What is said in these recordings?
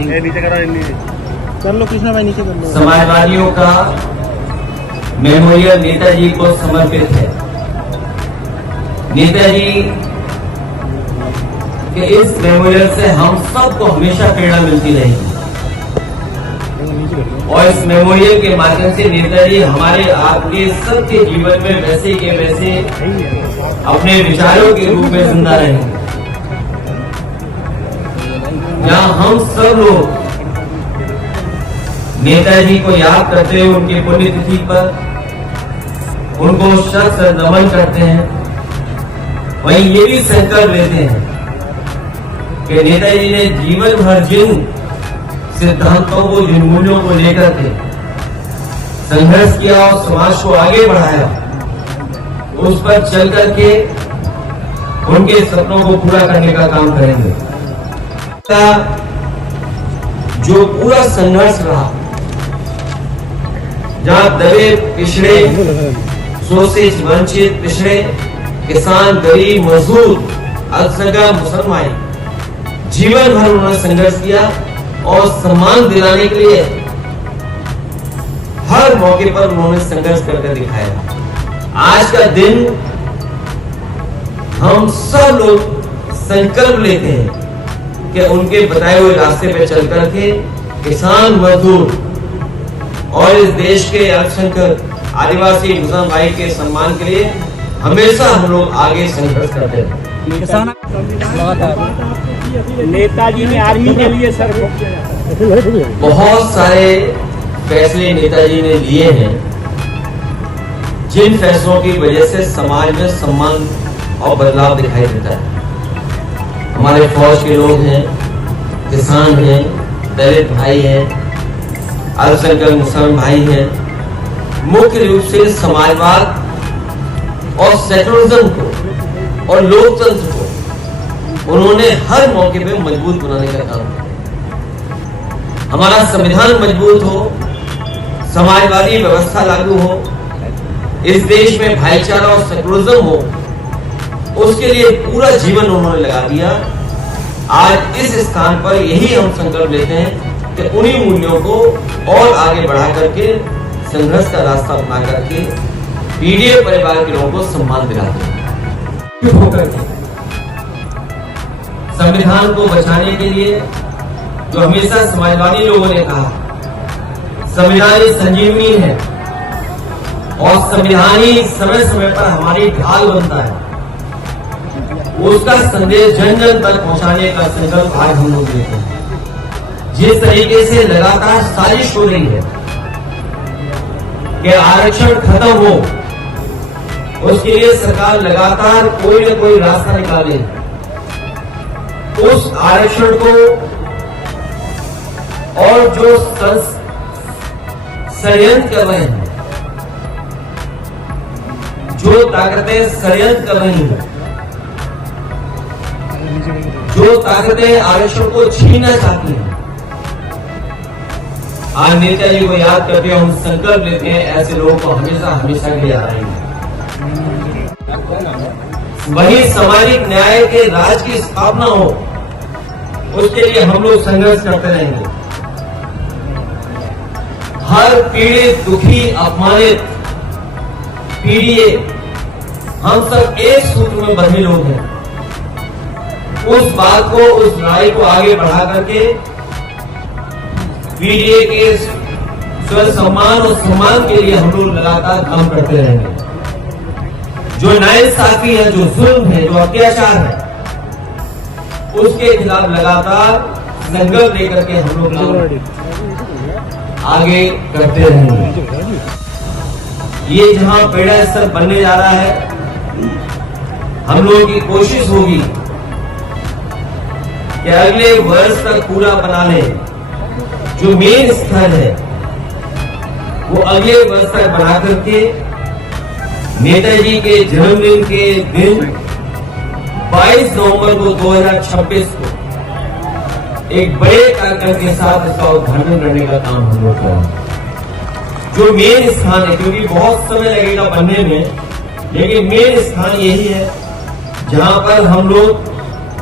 नीचे कर लो कृष्णा भाई, नीचे कर लो। समाजवादियों का मेमोरियल नेताजी को समर्पित है। नेताजी के इस मेमोरियल से हम सबको हमेशा प्रेरणा मिलती रहेगी और इस मेमोरियल के माध्यम से नेताजी हमारे आपके सबके जीवन में वैसे के वैसे अपने विचारों के रूप में जिंदा रहेंगे। जहां हम सब लोग नेताजी को याद करते हुए उनकी पुण्यतिथि पर उनको श्रद्धा नमन करते हैं, वहीं ये भी संकल्प लेते हैं कि नेताजी ने जीवन भर जिन सिद्धांतों को, जिन मूल्यों को लेकर के संघर्ष किया और समाज को आगे बढ़ाया, उस पर चल करके उनके सपनों को पूरा करने का काम करेंगे। जो पूरा संघर्ष रहा, जहां दबे पिछड़े, शोषित वंचित पिछड़े किसान, गरीब, मजदूर, अल्पसंख्यक मुसलमान जीवन भर उन्होंने संघर्ष किया और सम्मान दिलाने के लिए हर मौके पर उन्होंने संघर्ष करके दिखाया। आज का दिन हम सब लोग संकल्प लेते हैं कि उनके बताए हुए रास्ते पे चल करके किसान, मजदूर और इस देश के अल्पसंख्यक आदिवासी मुसलमान भाई के सम्मान के लिए हमेशा हम लोग आगे संघर्ष करते हैं। नेताजी ने आर्मी के लिए सर बहुत सारे फैसले नेताजी ने लिए हैं, जिन फैसलों की वजह से समाज में सम्मान और बदलाव दिखाई देता है। हमारे फौज के लोग हैं, किसान हैं, दलित भाई हैं, अल्पसंख्यक मुसलमान भाई हैं। मुख्य रूप से समाजवाद और सेकुलरिज्म को और लोकतंत्र को उन्होंने हर मौके पे मजबूत बनाने का काम किया। हमारा संविधान मजबूत हो, समाजवादी व्यवस्था लागू हो, इस देश में भाईचारा और सेकुलरिज्म हो, उसके लिए पूरा जीवन उन्होंने लगा दिया। आज इस स्थान पर यही हम संकल्प लेते हैं कि उन्हीं मूल्यों को और आगे बढ़ा करके संघर्ष का रास्ता अपना करके पीडीए परिवार के लोगों को सम्मान दिलाते हैं। होकर के संविधान को बचाने के लिए जो हमेशा समाजवादी लोगों ने कहा, संविधान ही संजीवनी है और संविधान ही समय समय पर हमारी ढाल बनता है, उसका संदेश जन जन तक पहुंचाने का संकल्प आज हम लोग लेते हैं। जिस तरीके से लगातार साजिश हो रही है कि आरक्षण खत्म हो, उसके लिए सरकार लगातार कोई न कोई रास्ता निकाले, उस आरक्षण को और जो षड्यंत्र कर रहे हैं, जो ताकतें षड्यंत्र कर रही हैं, जो ताकतें आरक्षण को छीनना चाहती हैं, आज नेताजी को याद करते हैं, हम संकल्प लेते हैं ऐसे लोगों को हमेशा हमेशा के लिए याद आएंगे। वही सामाजिक न्याय के राज की स्थापना हो, उसके लिए हम लोग संघर्ष करते रहेंगे। हर पीड़ित, दुखी, अपमानित पीड़िए, हम सब एक सूत्र में बंधे लोग हैं। उस बात को, उस लड़ाई को आगे बढ़ा करके पीडीए के स्व सम्मान और सम्मान के लिए हम लोग लगातार काम करते रहेंगे। जो नाइंसाफी है, जो जुल्म है, जो अत्याचार है, उसके खिलाफ लगातार संकल्प लेकर के हम लोग आगे करते रहेंगे। ये जहां प्रेरणा स्तर बनने जा रहा है, हम लोगों की कोशिश होगी कि अगले वर्ष तक पूरा बना लें। जो मेन स्थल है वो अगले वर्ष तक बना करके नेताजी के जन्मदिन के दिन 22 नवंबर को 2026 को एक बड़े कार्यक्रम के साथ इसका उद्घाटन करने का काम हम लोग करेंगे। जो मेन स्थान है, क्योंकि बहुत समय लगेगा बनने में, लेकिन मेन स्थान यही है जहां पर हम लोग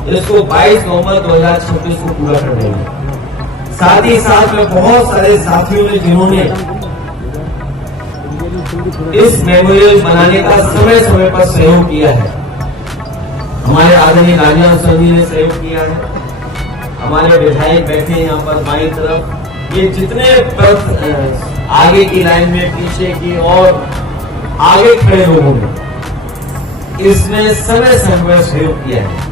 इसको 22 नवंबर 2026 को पूरा कर देंगे। साथ ही साथ में बहुत सारे साथियों ने जिन्होंने इस मेमोरियल बनाने का समय समय पर सहयोग किया है। हमारे आदरणीय राजा सर जी ने सहयोग किया है, हमारे विधायक बैठे हैं यहाँ पर बाईं तरफ, ये जितने आगे की लाइन में, पीछे की और आगे खड़े लोगों ने इसमें समय समय सहयोग किया है।